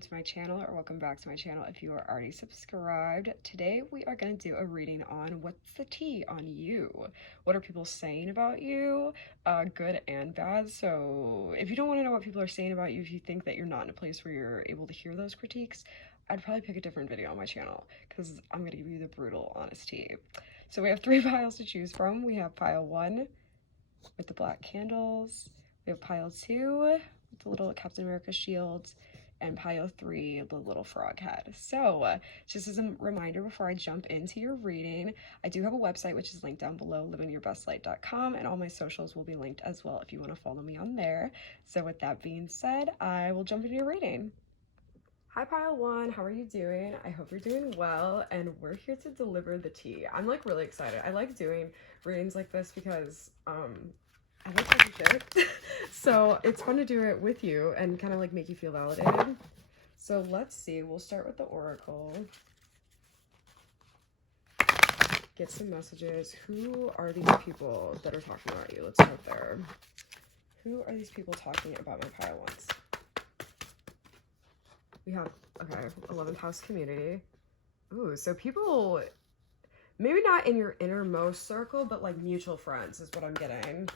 welcome to my channel, or welcome back to my channel if you are already subscribed. Today we are going to do a reading on what's the tea on you. What are people saying about you, good and bad? So if you don't want to know what people are saying about you, if you think that you're not in a place where you're able to hear those critiques, I'd probably pick a different video on my channel because I'm going to give you the brutal honest tea. So we have 3 piles to choose from. We have pile 1 with the black candles. We have pile 2 with the little Captain America shield, and pile 3, the little frog head. So just as a reminder before I jump into your reading, I do have a website which is linked down below, livingyourbestlight.com, and all my socials will be linked as well if you want to follow me on there. So with that being said, I will jump into your reading. Hi pile 1, how are you doing? I hope you're doing well, and we're here to deliver the tea. I'm like really excited. I like doing readings like this because I like talking shit. So it's fun to do it with you and kind of like make you feel validated. So let's see, we'll start with the oracle. Get some messages. Who are these people that are talking about you? Let's start there. Who are these people talking about my pile ones? We have, okay, 11th house community. Ooh, so people, maybe not in your innermost circle, but like mutual friends is what I'm getting.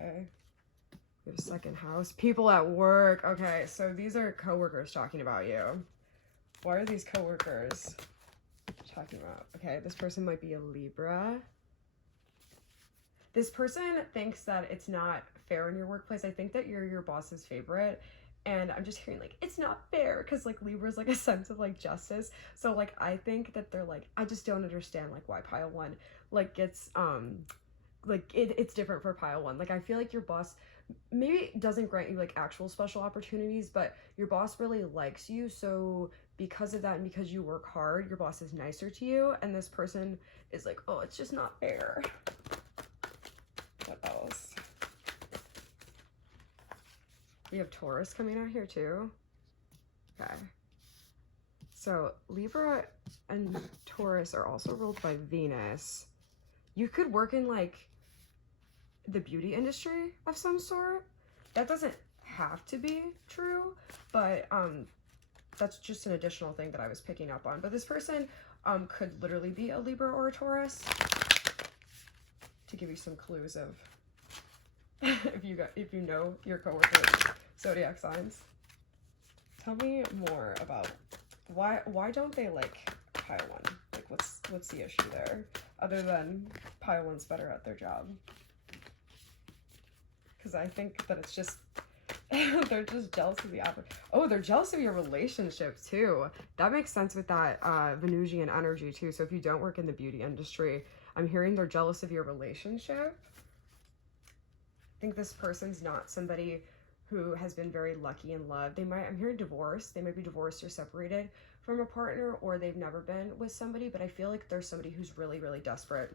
Okay, we have 2nd house. People at work. Okay, so these are coworkers talking about you. What are these coworkers talking about? Okay, this person might be a Libra. This person thinks that it's not fair in your workplace. I think that you're your boss's favorite. And I'm just hearing like, it's not fair, because like Libra is like a sense of like justice. So like, I think that they're like, I just don't understand like why pile 1 like gets, like it's different for pile 1. Like I feel like your boss maybe doesn't grant you like actual special opportunities, but your boss really likes you. So because of that, and because you work hard, your boss is nicer to you. And this person is like, oh, it's just not fair. What else? We have Taurus coming out here too. Okay. So Libra and Taurus are also ruled by Venus. You could work in like the beauty industry of some sort. That doesn't have to be true, but that's just an additional thing that I was picking up on. But this person could literally be a Libra or a Taurus, to give you some clues of if you know your coworkers' zodiac signs. Tell me more about why don't they like pile 1? Like what's the issue there, other than pile 1's better at their job? Because I think that it's just they're just jealous of the opposite. Oh, they're jealous of your relationship too. That makes sense with that Venusian energy too. So if you don't work in the beauty industry, I'm hearing they're jealous of your relationship. I think this person's not somebody who has been very lucky in love. I'm hearing divorce. They might be divorced or separated from a partner, or they've never been with somebody, but I feel like there's somebody who's really, really desperate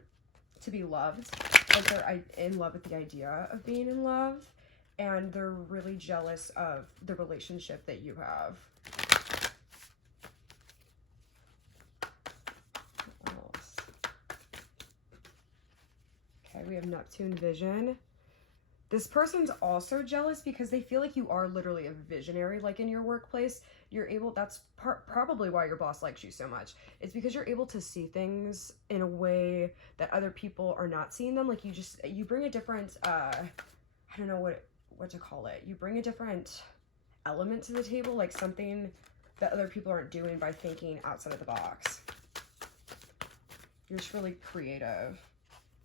to be loved. Like they're in love with the idea of being in love, and they're really jealous of the relationship that you have. What else? Okay, we have Neptune vision. This person's also jealous because they feel like you are literally a visionary. Like in your workplace, you're able, that's probably why your boss likes you so much. It's because you're able to see things in a way that other people are not seeing them. Like you bring a different, I don't know what to call it. You bring a different element to the table, like something that other people aren't doing by thinking outside of the box. You're just really creative.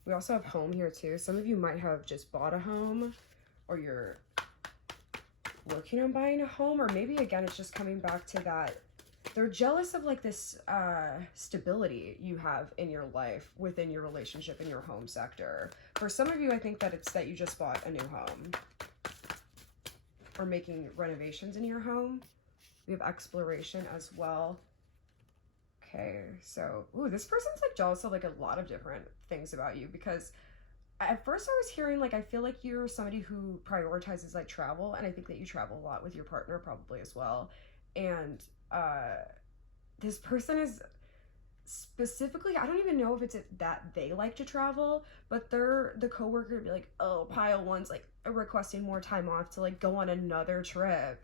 We also have home here too. Some of you might have just bought a home, or you're working on buying a home, or maybe again, it's just coming back to that. They're jealous of like this stability you have in your life, within your relationship, in your home sector. For some of you, I think that it's that you just bought a new home, or making renovations in your home. We have exploration as well. Okay, so, ooh, this person's like jealous of like a lot of different things about you, because at first I was hearing like, I feel like you're somebody who prioritizes like travel, and I think that you travel a lot with your partner probably as well. And this person is specifically, I don't even know if it's that they like to travel, but they're the coworker to be like, oh, pile 1's like requesting more time off to like go on another trip,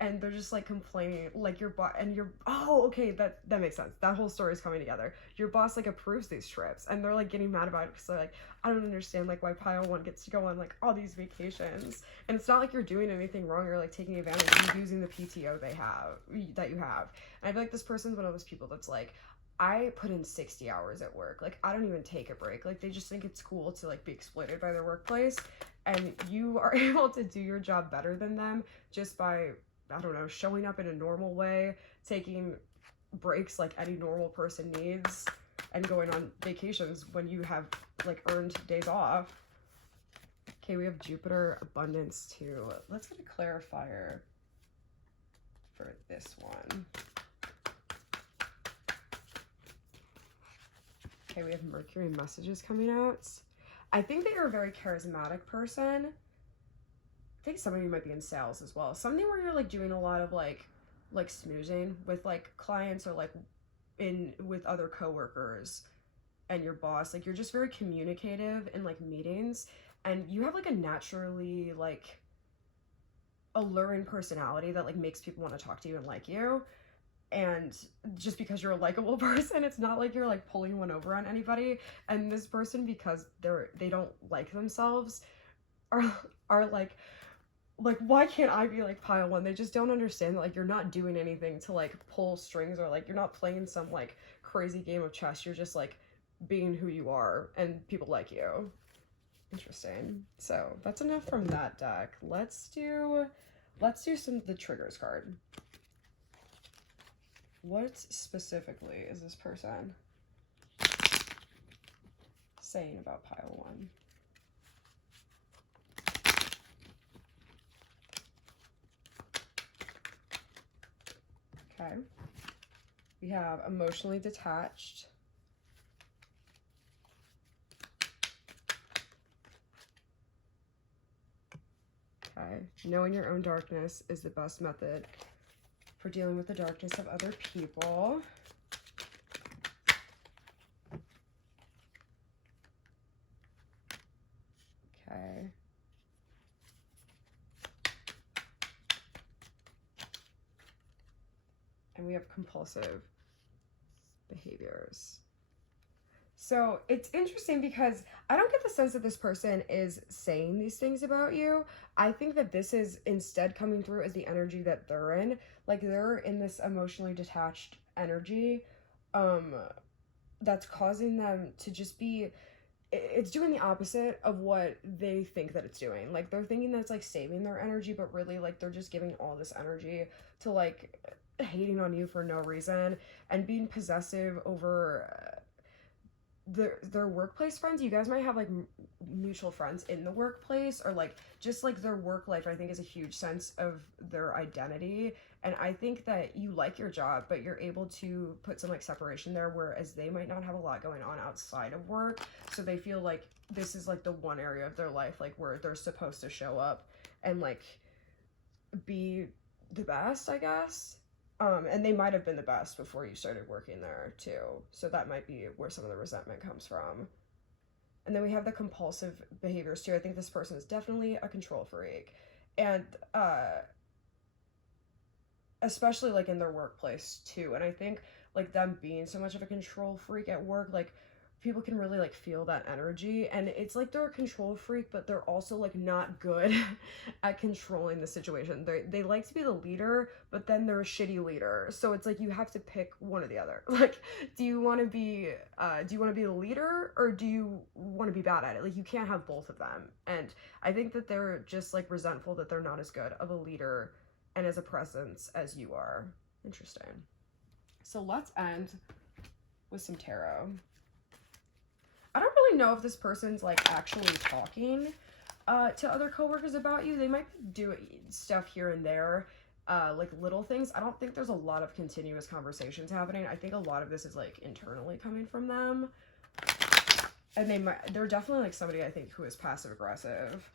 and they're just like complaining, like your boss and your, oh, okay, that makes sense. That whole story is coming together. Your boss like approves these trips, and they're like getting mad about it because they're like, I don't understand like why pile one gets to go on like all these vacations, and it's not like you're doing anything wrong or like taking advantage. You're using the PTO that you have. And I feel like this person's one of those people that's like, I put in 60 hours at work. Like, I don't even take a break. Like, they just think it's cool to like be exploited by their workplace, and you are able to do your job better than them just by, I don't know, showing up in a normal way, taking breaks like any normal person needs, and going on vacations when you have like earned days off. Okay, we have Jupiter abundance too. Let's get a clarifier for this one. Okay, we have Mercury messages coming out. I think that you're a very charismatic person. I think some of you might be in sales as well. Something where you're like doing a lot of like smoozing with like clients, or like with other coworkers and your boss. Like, you're just very communicative in like meetings, and you have like a naturally like alluring personality that like makes people want to talk to you and like you. And just because you're a likable person, it's not like you're like pulling one over on anybody. And this person, because they don't like themselves, are like, why can't I be like pile one? They just don't understand that like you're not doing anything to like pull strings, or like you're not playing some like crazy game of chess. You're just like being who you are, and people like you. Interesting. So that's enough from that deck. Let's do the triggers card. What specifically is this person saying about pile one? Okay. We have emotionally detached. Okay. Knowing your own darkness is the best method for dealing with the darkness of other people. Okay. And we have compulsive behaviors. So it's interesting because I don't get the sense that this person is saying these things about you. I think that this is instead coming through as the energy that they're in. Like, they're in this emotionally detached energy that's causing them to just be, it's doing the opposite of what they think that it's doing. Like, they're thinking that it's like saving their energy, but really like they're just giving all this energy to like hating on you for no reason, and being possessive over their workplace friends. You guys might have like mutual friends in the workplace, or like just like their work life, I think, is a huge sense of their identity. And I think that you like your job, but you're able to put some like separation there, whereas they might not have a lot going on outside of work, so they feel like this is like the one area of their life like where they're supposed to show up and like be the best, I guess. And they might have been the best before you started working there too. So that might be where some of the resentment comes from. And then we have the compulsive behaviors too. I think this person is definitely a control freak. And especially like in their workplace too. And I think like them being so much of a control freak at work, like people can really like feel that energy, and it's like they're a control freak, but they're also like not good at controlling the situation. They like to be the leader, but then they're a shitty leader. So it's like you have to pick one or the other. Like, do you want to be the leader, or do you want to be bad at it? Like, you can't have both of them. And I think that they're just like resentful that they're not as good of a leader and as a presence as you are. Interesting. So let's end with some tarot. I don't really know if this person's like actually talking to other coworkers about you. They might do stuff here and there, like little things. I don't think there's a lot of continuous conversations happening. I think a lot of this is like internally coming from them. And they're definitely like somebody, I think, who is passive aggressive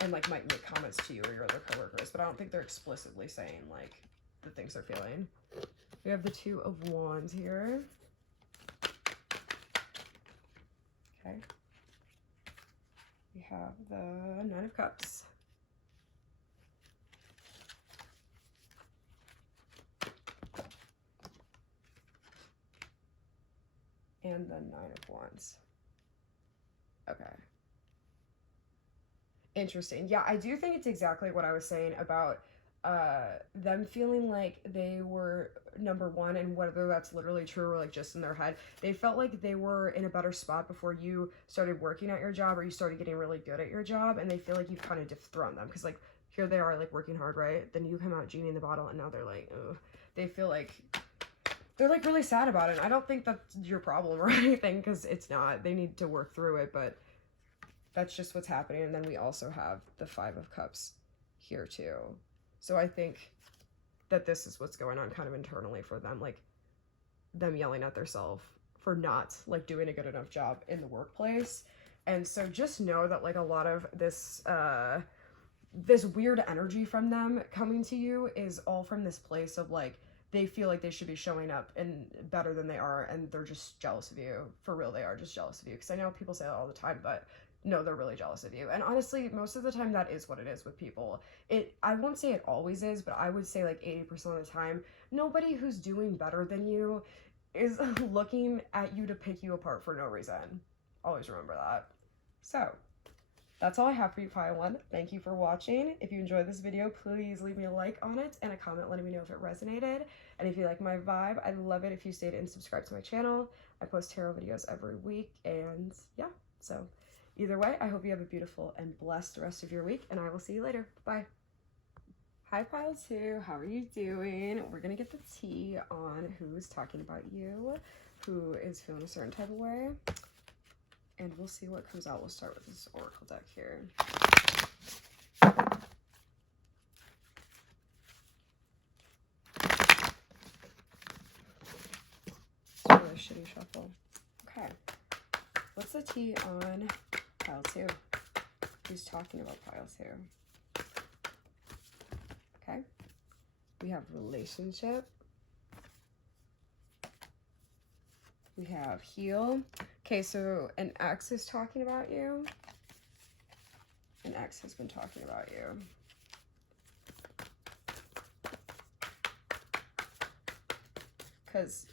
and like might make comments to you or your other coworkers, but I don't think they're explicitly saying like the things they're feeling. We have the Two of Wands here. Okay. We have the Nine of Cups. and the 9 of Wands. Okay. Interesting. Yeah, I do think it's exactly what I was saying about them feeling like they were number one, and whether that's literally true or like just in their head, they felt like they were in a better spot before you started working at your job or you started getting really good at your job, and they feel like you've kind of dethroned them because like here they are like working hard, right? Then you come out genie in the bottle and now they're like, ugh. They feel like they're like really sad about it. I don't think that's your problem or anything because it's not. They need to work through it, but that's just what's happening. And then we also have the 5 of Cups here too. So I think that this is what's going on kind of internally for them, like them yelling at themselves for not like doing a good enough job in the workplace. And so just know that like a lot of this this weird energy from them coming to you is all from this place of like they feel like they should be showing up and better than they are, and they're just jealous of you. For real, they are just jealous of you. Because I know people say that all the time, but no, they're really jealous of you. And honestly, most of the time that is what it is with people. I won't say it always is, but I would say like 80% of the time, nobody who's doing better than you is looking at you to pick you apart for no reason. Always remember that. So that's all I have for you, pile one. Thank you for watching. If you enjoyed this video, please leave me a like on it and a comment letting me know if it resonated. And if you like my vibe, I'd love it if you stayed and subscribed to my channel. I post tarot videos every week, and yeah, so either way, I hope you have a beautiful and blessed rest of your week, and I will see you later. Bye. Hi, pile 2. How are you doing? We're going to get the tea on who's talking about you, who is feeling a certain type of way, and we'll see what comes out. We'll start with this oracle deck here. It's a really shitty shuffle. Okay. What's the tea on pile 2? Who's talking about pile 2? Okay. We have relationship. We have heal. Okay, so an ex is talking about you. An ex has been talking about you. Because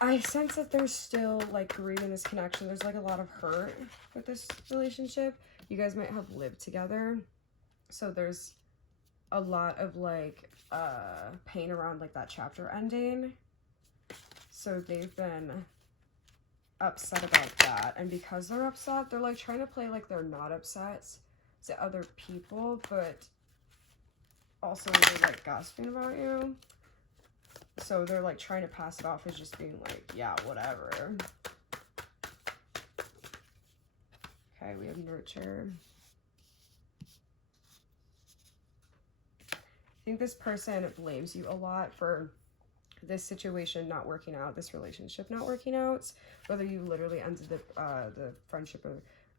I sense that there's still like grief in this connection. There's like a lot of hurt with this relationship. You guys might have lived together. So there's a lot of like pain around like that chapter ending. So they've been upset about that. And because they're upset, they're like trying to play like they're not upset to other people, but also they're like gossiping about you. So they're like trying to pass it off as just being like, yeah, whatever. Okay, we have nurture. I think this person blames you a lot for this situation not working out, this relationship not working out, whether you literally ended the friendship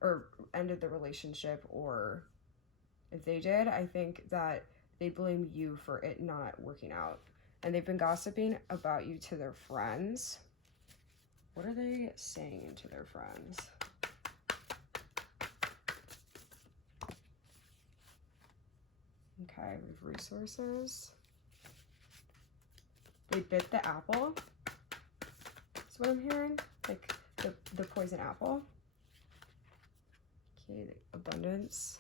or ended the relationship, or if they did, I think that they blame you for it not working out. And they've been gossiping about you to their friends. What are they saying to their friends? Okay, we have resources. They bit the apple. That's what I'm hearing. Like the poison apple. Okay, abundance.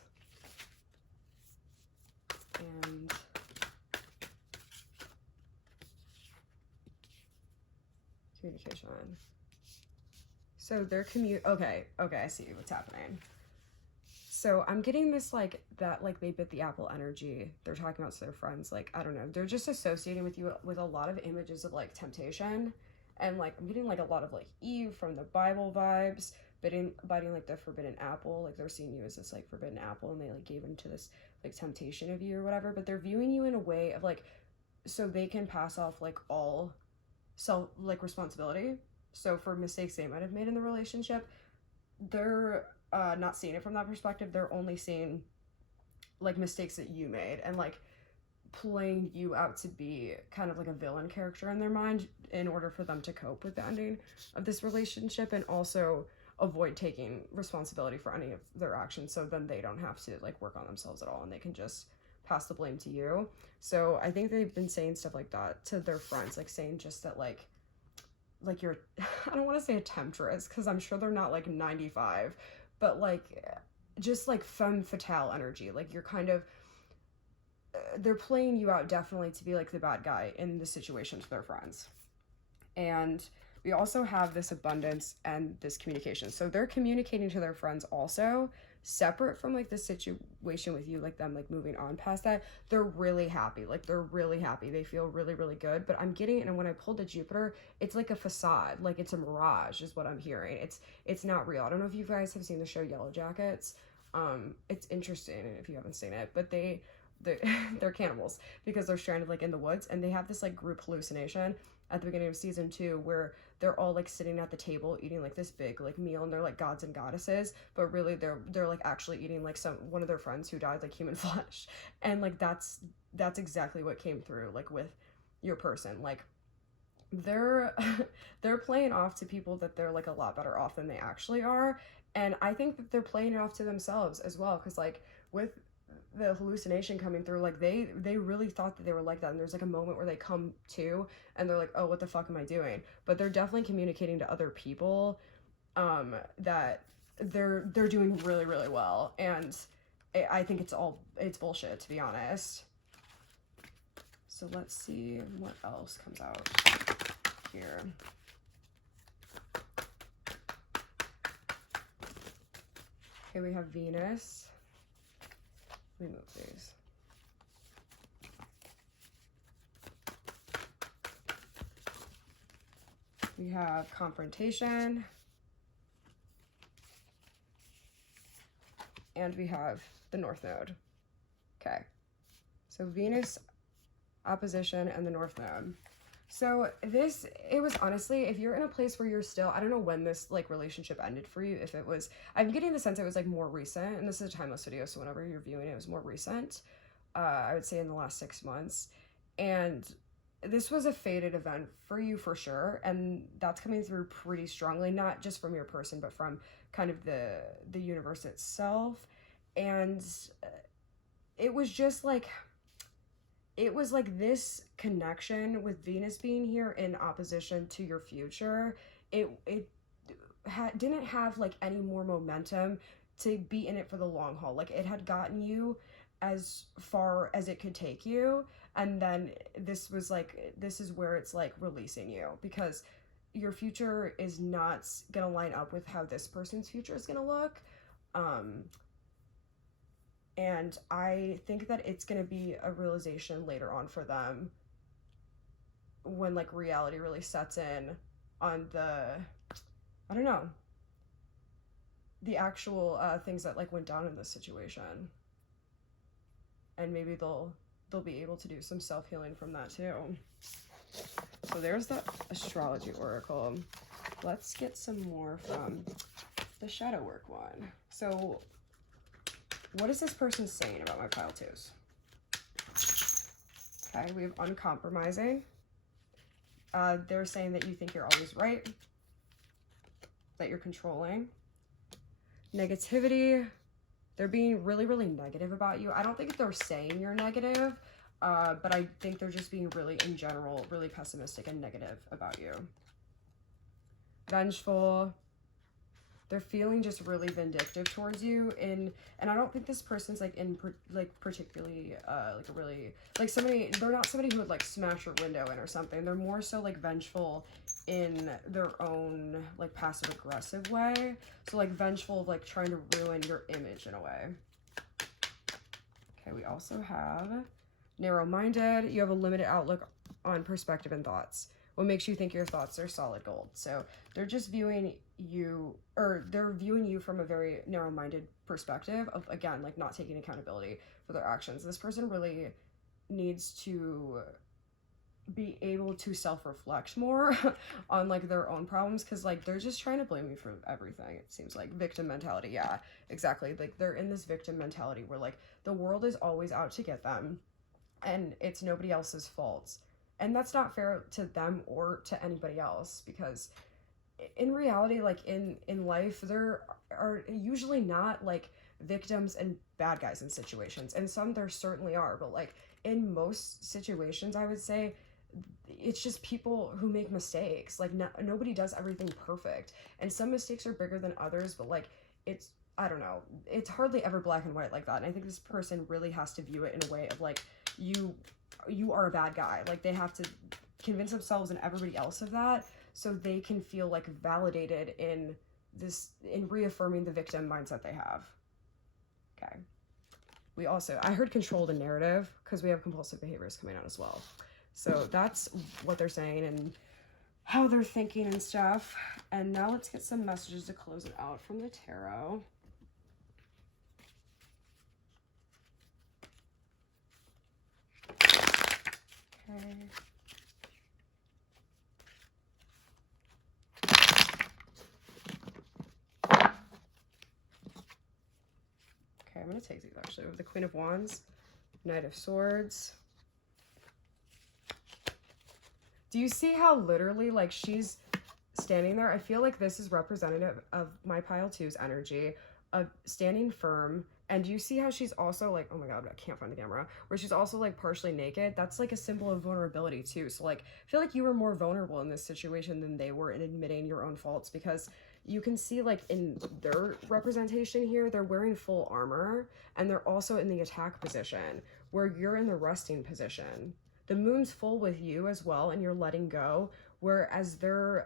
And communication. So their okay, I see what's happening. So I'm getting this like that, like they bit the apple energy. They're talking about to their friends, like, I don't know, they're just associating with you with a lot of images of like temptation. And like I'm getting like a lot of like Eve from the Bible vibes, biting like the forbidden apple. Like they're seeing you as this like forbidden apple, and they like gave into this like temptation of you or whatever. But they're viewing you in a way of like, so they can pass off like all self like responsibility. So for mistakes they might have made in the relationship, they're not seeing it from that perspective. They're only seeing like mistakes that you made, and like playing you out to be kind of like a villain character in their mind in order for them to cope with the ending of this relationship, and also avoid taking responsibility for any of their actions, so then they don't have to like work on themselves at all, and they can just pass the blame to you. So I think they've been saying stuff like that to their friends, like saying just that like like you're, I don't want to say a temptress, because I'm sure they're not like 95, but like just like femme fatale energy. Like you're kind of, they're playing you out definitely to be like the bad guy in the situation to their friends. And we also have this abundance and this communication. So they're communicating to their friends also, separate from like the situation with you, like them like moving on past that. They're really happy. Like they're really happy. They feel really, really good. But I'm getting, and when I pulled the Jupiter, it's like a facade. Like it's a mirage is what I'm hearing. It's not real. I don't know if you guys have seen the show Yellow Jackets. It's interesting if you haven't seen it, but they're cannibals because they're stranded like in the woods, and they have this like group hallucination at the beginning of season 2 where they're all like sitting at the table eating like this big like meal, and they're like gods and goddesses, but really they're like actually eating like one of their friends who died, like human flesh. And like that's exactly what came through like with your person. Like they're they're playing off to people that they're like a lot better off than they actually are. And I think that they're playing it off to themselves as well, because like with the hallucination coming through, like they really thought that they were like that, and there's like a moment where they come to and they're like, oh, what the fuck am I doing? But they're definitely communicating to other people that they're doing really, really well. And I think it's bullshit, to be honest. So let's see what else comes out here. Okay, we have Venus. Let me move these. We have confrontation. And we have the North Node. Okay. So Venus opposition and the North Node. So it was honestly, if you're in a place where you're still, I don't know when this like relationship ended for you, if it was, I'm getting the sense it was like more recent, and this is a timeless video, so whenever you're viewing it, it was more recent. I would say in the last 6 months. And this was a fated event for you for sure, and that's coming through pretty strongly, not just from your person, but from kind of the universe itself. And it was just like, it was like this connection with Venus being here in opposition to your future. It didn't have like any more momentum to be in it for the long haul. Like it had gotten you as far as it could take you, and then this was like, this is where it's like releasing you, because your future is not gonna line up with how this person's future is gonna look. And I think that it's going to be a realization later on for them when like reality really sets in on I don't know, the actual things that like went down in this situation. And maybe they'll be able to do some self-healing from that too. So there's the astrology oracle. Let's get some more from the shadow work one. So what is this person saying about my pile twos? Okay, we have uncompromising. They're saying that you think you're always right, that you're controlling. Negativity. They're being really, really negative about you. I don't think they're saying you're negative, but I think they're just being really, in general, really pessimistic and negative about you. Vengeful. They're feeling just really vindictive towards you, and I don't think this person's like particularly like a really like somebody. They're not somebody who would like smash your window in or something. They're more so like vengeful in their own like passive aggressive way. So like vengeful, like trying to ruin your image in a way. Okay, we also have narrow-minded. You have a limited outlook on perspective and thoughts. What makes you think your thoughts are solid gold? So they're just viewing you, or they're viewing you from a very narrow-minded perspective of, again, like not taking accountability for their actions. This person really needs to be able to self-reflect more on like their own problems, because like they're just trying to blame you for everything. It seems like victim mentality. Yeah, exactly. Like they're in this victim mentality where like the world is always out to get them and it's nobody else's fault. And that's not fair to them or to anybody else, because in reality, like in life, there are usually not like victims and bad guys in situations. And some there certainly are, but like in most situations, I would say it's just people who make mistakes. Like, nobody does everything perfect, and some mistakes are bigger than others, but like, it's, I don't know, it's hardly ever black and white like that. And I think this person really has to view it in a way of like, you are a bad guy. Like, they have to convince themselves and everybody else of that, so they can feel like validated in this, in reaffirming the victim mindset they have. Okay. We also, I heard control the narrative, because we have compulsive behaviors coming out as well. So that's what they're saying and how they're thinking and stuff. And now let's get some messages to close it out from the tarot. Okay. Okay, I'm going to take these actually. We have the Queen of Wands, Knight of Swords. Do you see how literally, like, she's standing there? I feel like this is representative of my pile two's energy of standing firm. And you see how she's also like, oh my god, I can't find the camera, where she's also like partially naked. That's like a symbol of vulnerability too. So like, I feel like you were more vulnerable in this situation than they were in admitting your own faults, because you can see like in their representation here, they're wearing full armor and they're also in the attack position where you're in the resting position. The moon's full with you as well, and you're letting go, whereas they're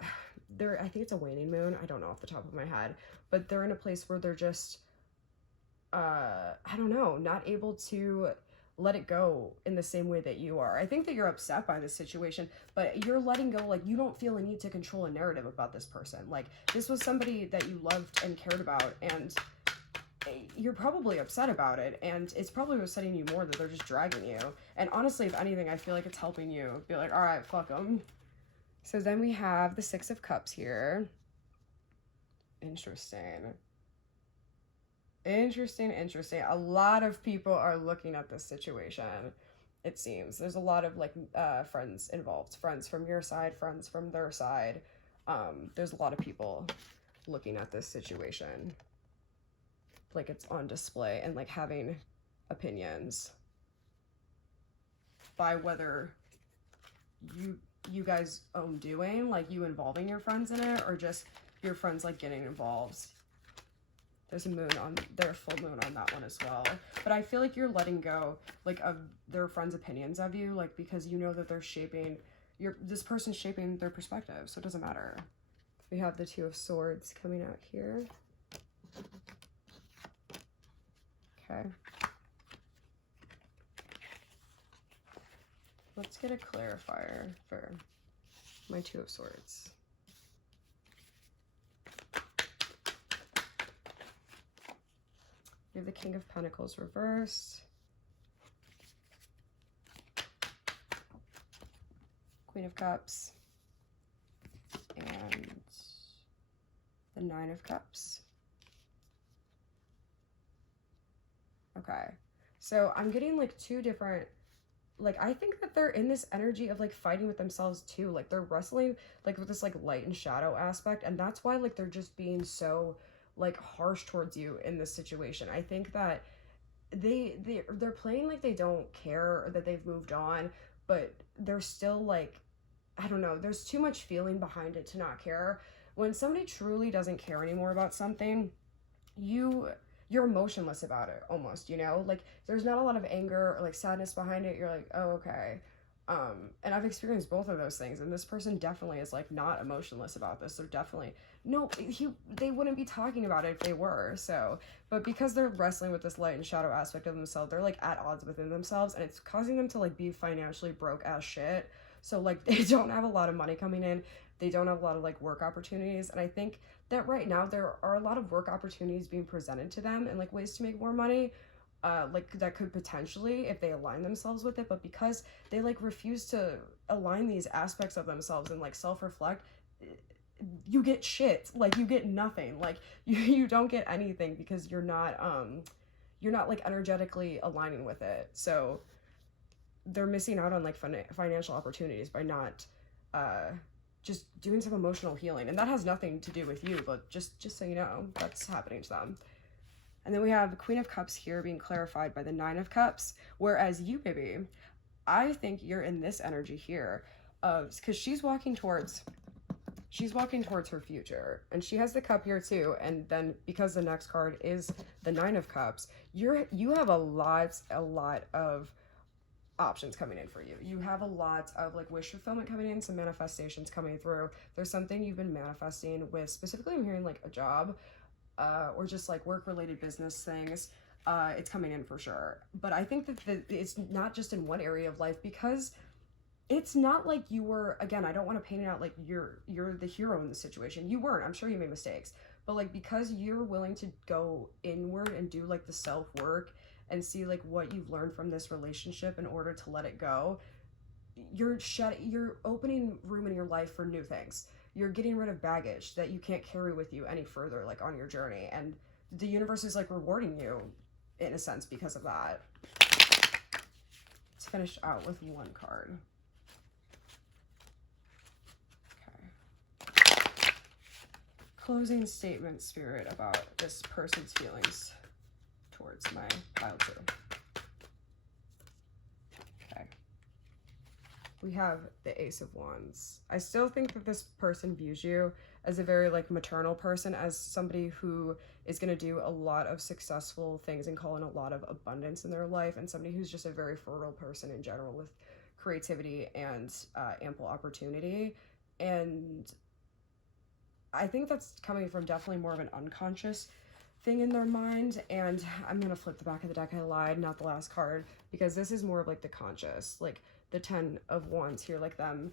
I think it's a waning moon, I don't know off the top of my head, but they're in a place where they're just I don't know, not able to let it go in the same way that you are. I think that you're upset by this situation, but you're letting go. Like, you don't feel a need to control a narrative about this person. Like, this was somebody that you loved and cared about, and you're probably upset about it, and it's probably upsetting you more that they're just dragging you. And honestly, if anything, I feel like it's helping you be like, all right, fuck them. So then we have the Six of Cups here. Interesting. A lot of people are looking at this situation, it seems. There's a lot of like friends involved, friends from your side, friends from their side. There's a lot of people looking at this situation like it's on display and like having opinions by whether you guys own doing, like you involving your friends in it, or just your friends like getting involved. There's a moon on their full moon on that one as well. But I feel like you're letting go like of their friends' opinions of you, like, because you know that they're shaping this person's shaping their perspective, so it doesn't matter. We have the Two of Swords coming out here. Okay. Let's get a clarifier for my Two of Swords. We have the King of Pentacles reversed. Queen of Cups. And the Nine of Cups. Okay. So I'm getting like two different, like, I think that they're in this energy of like fighting with themselves too. Like, they're wrestling like with this like light and shadow aspect, and that's why like they're just being so like harsh towards you in this situation. I think that they're playing like they don't care or that they've moved on, but they're still like, I don't know, there's too much feeling behind it to not care. When somebody truly doesn't care anymore about something, you're emotionless about it almost, you know? Like, there's not a lot of anger or like sadness behind it. You're like, oh, okay. And I've experienced both of those things, and this person definitely is like not emotionless about this. They're definitely, no, they wouldn't be talking about it if they were. So, but because they're wrestling with this light and shadow aspect of themselves, they're like at odds within themselves, and it's causing them to like be financially broke as shit. So like, they don't have a lot of money coming in. They don't have a lot of like work opportunities. And I think that right now there are a lot of work opportunities being presented to them and like ways to make more money. Like that could potentially, if they align themselves with it, but because they like refuse to align these aspects of themselves and like self-reflect, you get shit. Like, you get nothing. Like, you don't get anything because you're not like energetically aligning with it. So they're missing out on like financial opportunities by not just doing some emotional healing, and that has nothing to do with you, but just so you know, that's happening to them. And then we have the Queen of Cups here being clarified by the Nine of Cups, whereas you, baby, I think you're in this energy here because she's walking towards her future, and she has the cup here too. And then because the next card is the Nine of Cups, you have a lot of options coming in for you. You have a lot of like wish fulfillment coming in, some manifestations coming through. There's something you've been manifesting with, specifically I'm hearing like a job, or just like work related business things. It's coming in for sure. But I think that it's not just in one area of life, because it's not like you were, again, I don't want to paint it out like you're the hero in the situation. You weren't. I'm sure you made mistakes. But like, because you're willing to go inward and do like the self work and see like what you've learned from this relationship in order to let it go, you're opening room in your life for new things. You're getting rid of baggage that you can't carry with you any further, like on your journey. And the universe is like rewarding you in a sense because of that. Let's finish out with one card. Closing statement, Spirit, about this person's feelings towards my pile 2. Okay. We have the Ace of Wands. I still think that this person views you as a very like maternal person, as somebody who is going to do a lot of successful things and call in a lot of abundance in their life, and somebody who's just a very fertile person in general with creativity and ample opportunity. And I think that's coming from definitely more of an unconscious thing in their mind. And I'm going to flip the back of the deck. I lied, not the last card, because this is more of like the conscious, like the 10 of Wands here, like them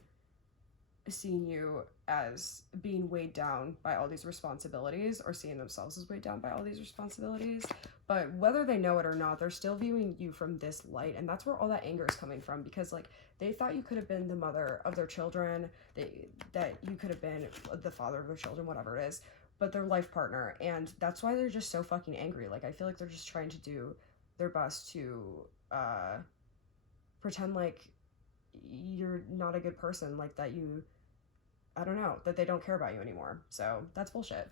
seeing you as being weighed down by all these responsibilities, or seeing themselves as weighed down by all these responsibilities. But whether they know it or not, they're still viewing you from this light. And that's where all that anger is coming from, because like they thought you could have been the mother of their children, that you could have been the father of their children, whatever it is, but their life partner. And that's why they're just so fucking angry. Like I feel like they're just trying to do their best to pretend like you're not a good person, like that you, I don't know, that they don't care about you anymore. So that's bullshit.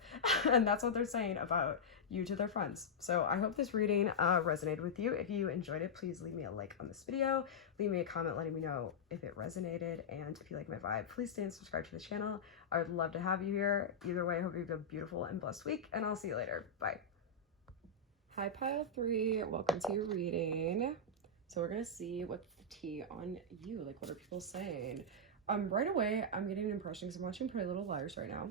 And that's what they're saying about you to their friends. So I hope this reading resonated with you. If you enjoyed it, please leave me a like on this video. Leave me a comment letting me know if it resonated. And if you like my vibe, please stay and subscribe to the channel. I would love to have you here. Either way, I hope you have a beautiful and blessed week, and I'll see you later. Bye. Hi, pile 3. Welcome to your reading. So we're going to see what's the tea on you. Like, what are people saying? Right away, I'm getting an impression because I'm watching Pretty Little Liars right now.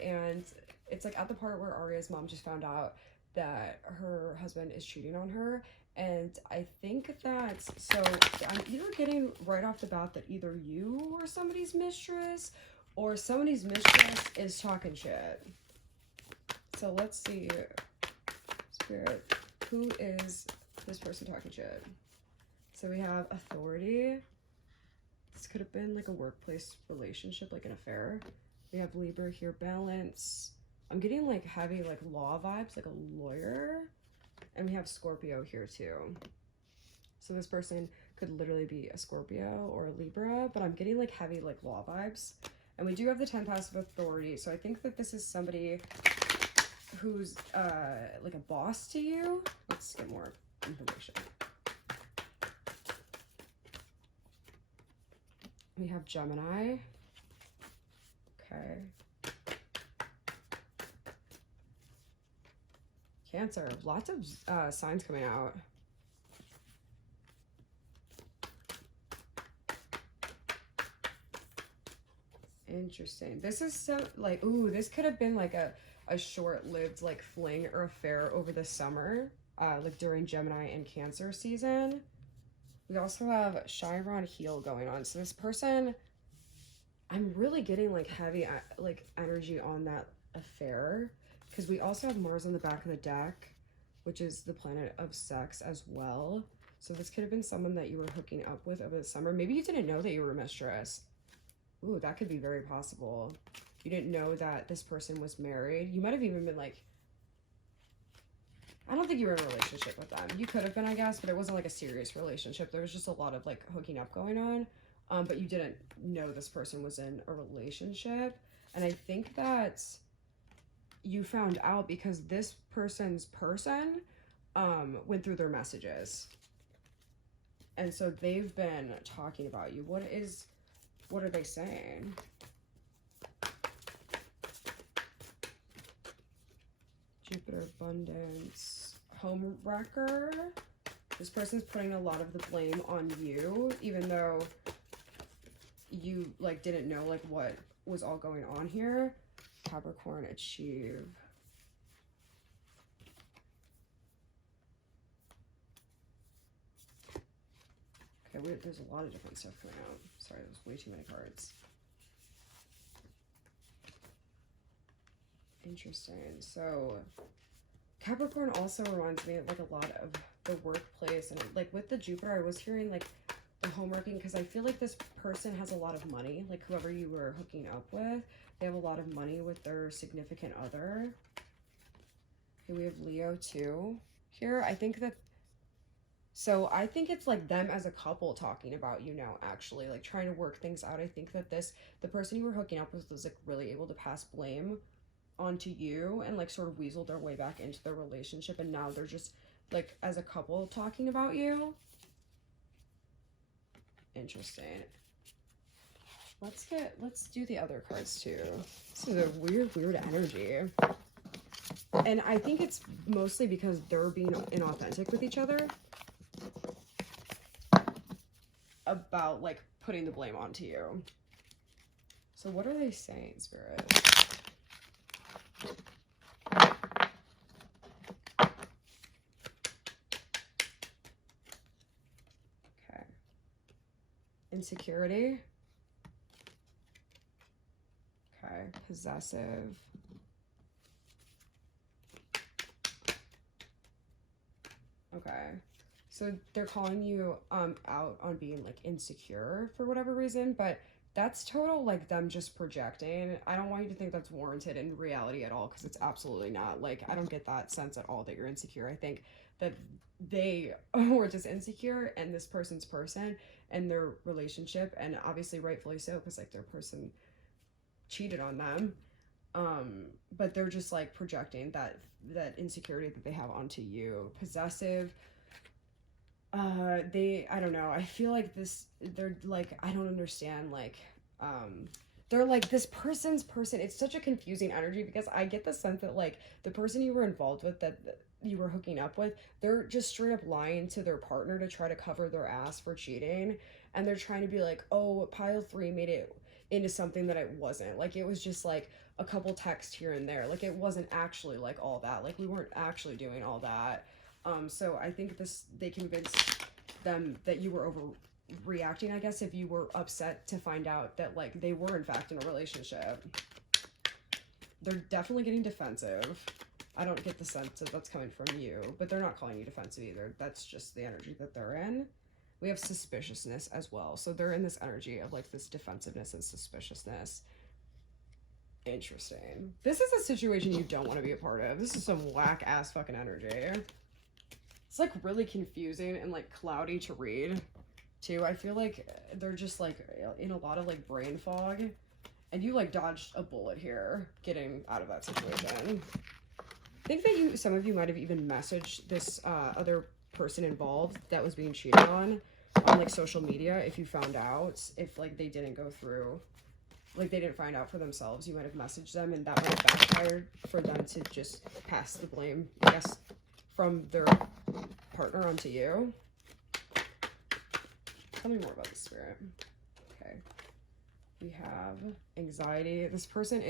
And it's like at the part where Arya's mom just found out that her husband is cheating on her. And I think that, so I'm either getting right off the bat that either you are somebody's mistress, or somebody's mistress is talking shit. So let's see, Spirit, who is this person talking shit? So we have authority. This could have been like a workplace relationship, like an affair. We have Libra here, balance. I'm getting like heavy like law vibes, like a lawyer. And we have Scorpio here too. So this person could literally be a Scorpio or a Libra, but I'm getting like heavy like law vibes. And we do have the 10 passive authority. So I think that this is somebody who's like a boss to you. Let's get more information. We have Gemini. Okay. Cancer. Lots of signs coming out. Interesting. This is so like, ooh, this could have been like a short-lived like fling or affair over the summer, like during Gemini and Cancer season. We also have Chiron heel going on. So this person, I'm really getting like heavy like energy on that affair, because we also have Mars on the back of the deck, which is the planet of sex as well. So this could have been someone that you were hooking up with over the summer. Maybe you didn't know that you were a mistress. Ooh, that could be very possible. You didn't know that this person was married. You might have even been like, I don't think you were in a relationship with them. You could have been, I guess, but it wasn't like a serious relationship. There was just a lot of like hooking up going on. But you didn't know this person was in a relationship. And I think that you found out because this person's person went through their messages. And so they've been talking about you. What is What are they saying? Jupiter, abundance, home wrecker. This person's putting a lot of the blame on you, even though you like didn't know like what was all going on here. Capricorn, achieve. Okay, there's a lot of different stuff coming out. Sorry, there's way too many cards. Interesting. So Capricorn also reminds me of like a lot of the workplace, and like with the Jupiter, I was hearing like the homeworking, because I feel like this person has a lot of money, like whoever you were hooking up with, they have a lot of money with their significant other. Okay, we have Leo too here. I think that, so I think it's like them as a couple talking about you now, actually, like trying to work things out. I think that the person you were hooking up with was like really able to pass blame onto you and like sort of weasel their way back into their relationship, and now they're just like as a couple talking about you. Interesting. Let's do the other cards too. This is a weird energy. And I think it's mostly because they're being inauthentic with each other about like putting the blame onto you. So what are they saying, Spirit? Okay. Insecurity. Okay. Possessive. Okay. So they're calling you out on being like insecure for whatever reason, but that's total like them just projecting. I don't want you to think that's warranted in reality at all, because it's absolutely not. Like, I don't get that sense at all that you're insecure. I think that they were just insecure, and this person's person and their relationship, and obviously rightfully so, because like their person cheated on them. But they're just like projecting that insecurity that they have onto you. Possessive. I don't know, I feel like they're like, I don't understand, like, they're like this person's person. It's such a confusing energy, because I get the sense that like the person you were involved with, that you were hooking up with, they're just straight up lying to their partner to try to cover their ass for cheating, and they're trying to be like, oh, pile 3 made it into something that it wasn't. Like, it was just like a couple texts here and there, like it wasn't actually like all that, like we weren't actually doing all that. So I think they convinced them that you were overreacting, I guess, if you were upset to find out that like they were in fact in a relationship. They're definitely getting defensive. I don't get the sense that that's coming from you, but they're not calling you defensive either. That's just the energy that they're in. We have suspiciousness as well. So they're in this energy of like this defensiveness and suspiciousness. Interesting. This is a situation you don't want to be a part of. This is some whack ass fucking energy. It's like really confusing and like cloudy to read too. I feel like they're just like in a lot of like brain fog, and you like dodged a bullet here getting out of that situation. I think that some of you might have even messaged this other person involved that was being cheated on like social media. If you found out, if like they didn't go through, like they didn't find out for themselves, you might have messaged them, and that might have backfired for them to just pass the blame, I guess, from their partner onto you. Tell me more about the Spirit. Okay. We have anxiety. This person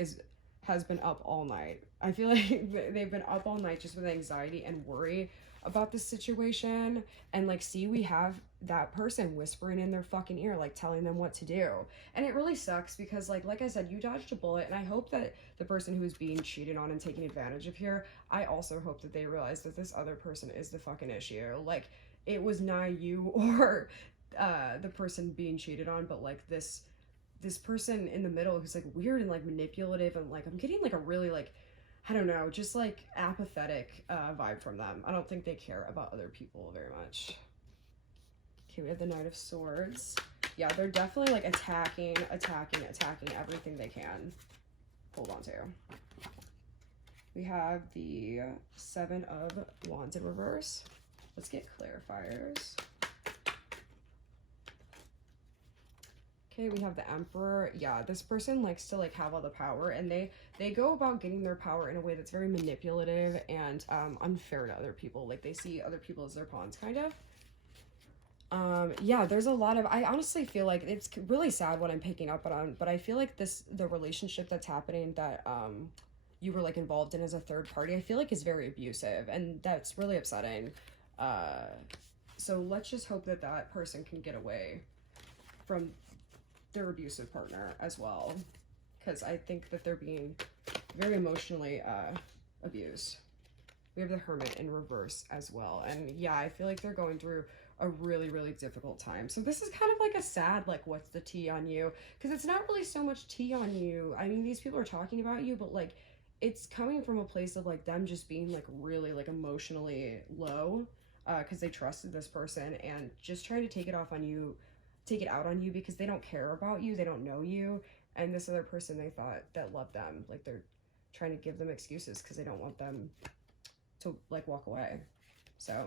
has been up all night. I feel like they've been up all night just with anxiety and worry about this situation. And like, see, we have that person whispering in their fucking ear, like telling them what to do. And it really sucks, because like I said, you dodged a bullet, and I hope that the person who's being cheated on and taken advantage of here, I also hope that they realize that this other person is the fucking issue. Like, it was not you or the person being cheated on, but like this person in the middle who's like weird and like manipulative, and like I'm getting like a really like, I don't know, just like apathetic vibe from them. I don't think they care about other people very much. Okay, we have the Knight of Swords. Yeah, they're definitely like attacking everything they can hold on to. We have the Seven of Wands in reverse. Let's get clarifiers. Okay, we have the Emperor. Yeah, this person likes to like have all the power, and they go about getting their power in a way that's very manipulative and unfair to other people. Like they see other people as their pawns, kind of. Yeah, there's a lot of, I honestly feel like it's really sad what I'm picking up on, but I feel like the relationship that's happening that you were like involved in as a third party, I feel like is very abusive, and that's really upsetting. So let's just hope that that person can get away from their abusive partner as well, because I think that they're being very emotionally abused. We have the Hermit in reverse as well, and yeah, I feel like they're going through a really, really difficult time. So this is kind of like a sad, like, what's the tea on you? Because it's not really so much tea on you. I mean, these people are talking about you, but like it's coming from a place of like them just being like really like emotionally low, because they trusted this person and just trying to take it off on you, take it out on you, because they don't care about you, they don't know you, and this other person they thought that loved them, like they're trying to give them excuses because they don't want them to like walk away. So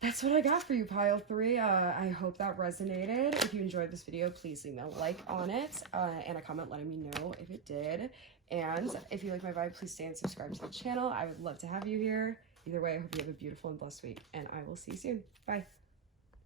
that's what I got for you, pile 3. I hope that resonated. If you enjoyed this video, please leave me a like on it and a comment letting me know if it did. And if you like my vibe, please stay and subscribe to the channel. I would love to have you here. Either way, I hope you have a beautiful and blessed week, and I will see you soon. Bye.